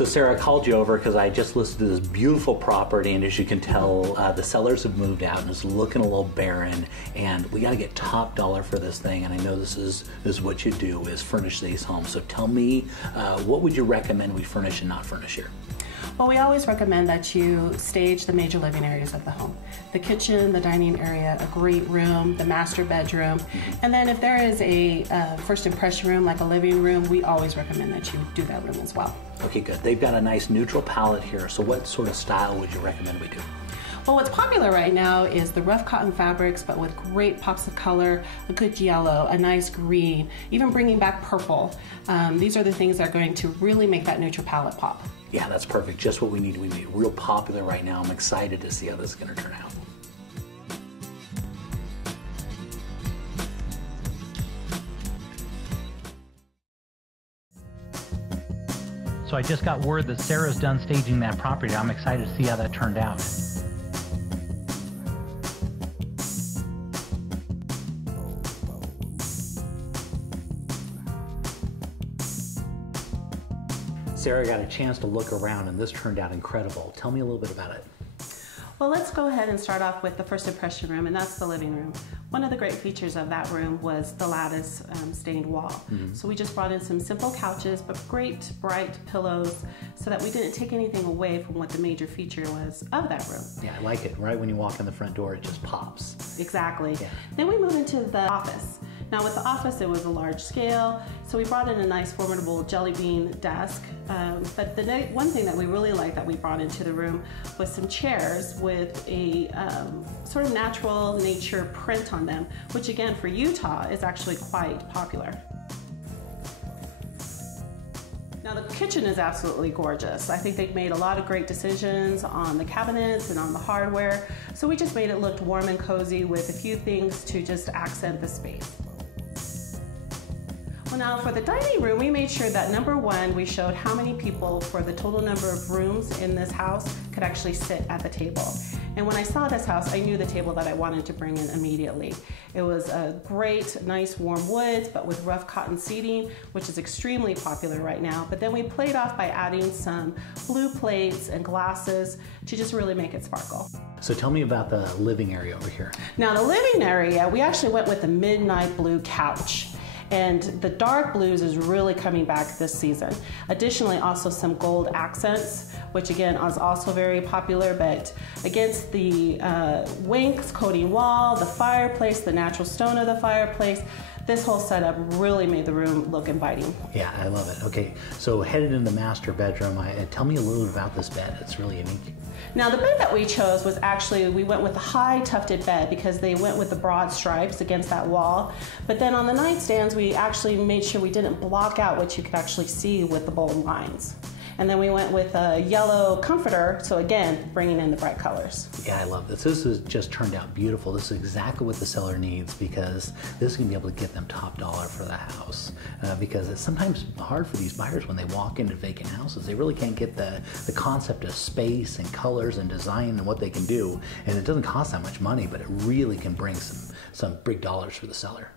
So Sarah, I called you over because I just listed this beautiful property, and as you can tell, the sellers have moved out and it's looking a little barren, and we got to get top dollar for this thing, and I know this is what you do, is furnish these homes. So tell me, what would you recommend we furnish and not furnish here? Well, we always recommend that you stage the major living areas of the home. The kitchen, the dining area, a great room, the master bedroom, and then if there is a first impression room, like a living room, we always recommend that you do that room as well. Okay, good. They've got a nice neutral palette here, so what sort of style would you recommend we do? Well, what's popular right now is the rough cotton fabrics, but with great pops of color, a good yellow, a nice green, even bringing back purple. These are the things that are going to really make that neutral palette pop. Yeah, that's perfect. Just what we need. We need real popular right now. I'm excited to see how this is going to turn out. So I just got word that Sarah's done staging that property. I'm excited to see how that turned out. Sarah got a chance to look around and this turned out incredible. Tell me a little bit about it. Well, let's go ahead and start off with the first impression room, and that's the living room. One of the great features of that room was the lattice stained wall. So we just brought in some simple couches, but great bright pillows, so that we didn't take anything away from what the major feature was of that room. Yeah, I like it. Right when you walk in the front door, it just pops. Exactly. Yeah. Then we move into the office. Now with the office, it was a large scale, so we brought in a nice formidable jelly bean desk. But the one thing that we really liked that we brought into the room was some chairs with a sort of natural nature print on them, which again for Utah is actually quite popular. Now the kitchen is absolutely gorgeous. I think they've made a lot of great decisions on the cabinets and on the hardware, so we just made it look warm and cozy with a few things to just accent the space. Well, now for the dining room, we made sure that number one, we showed how many people for the total number of rooms in this house could actually sit at the table. And when I saw this house, I knew the table that I wanted to bring in immediately. It was a great, nice warm woods, but with rough cotton seating, which is extremely popular right now. But then we played off by adding some blue plates and glasses to just really make it sparkle. So tell me about the living area over here. Now the living area, we actually went with the midnight blue couch. And the dark blues is really coming back this season. Additionally, also some gold accents, which again is also very popular, but against the wainscoting wall, the fireplace, the natural stone of the fireplace, this whole setup really made the room look inviting. Yeah, I love it. Okay, so headed in the master bedroom, tell me a little bit about this bed. It's really unique. Now the bed that we chose was actually, we went with the high tufted bed because they went with the broad stripes against that wall. But then on the nightstands, we actually made sure we didn't block out what you could actually see with the bold lines. And then we went with a yellow comforter, so again, bringing in the bright colors. Yeah, I love this. This has just turned out beautiful. This is exactly what the seller needs, because this is going to be able to get them top dollar for the house. Because it's sometimes hard for these buyers when they walk into vacant houses. They really can't get the concept of space and colors and design and what they can do. And it doesn't cost that much money, but it really can bring some big dollars for the seller.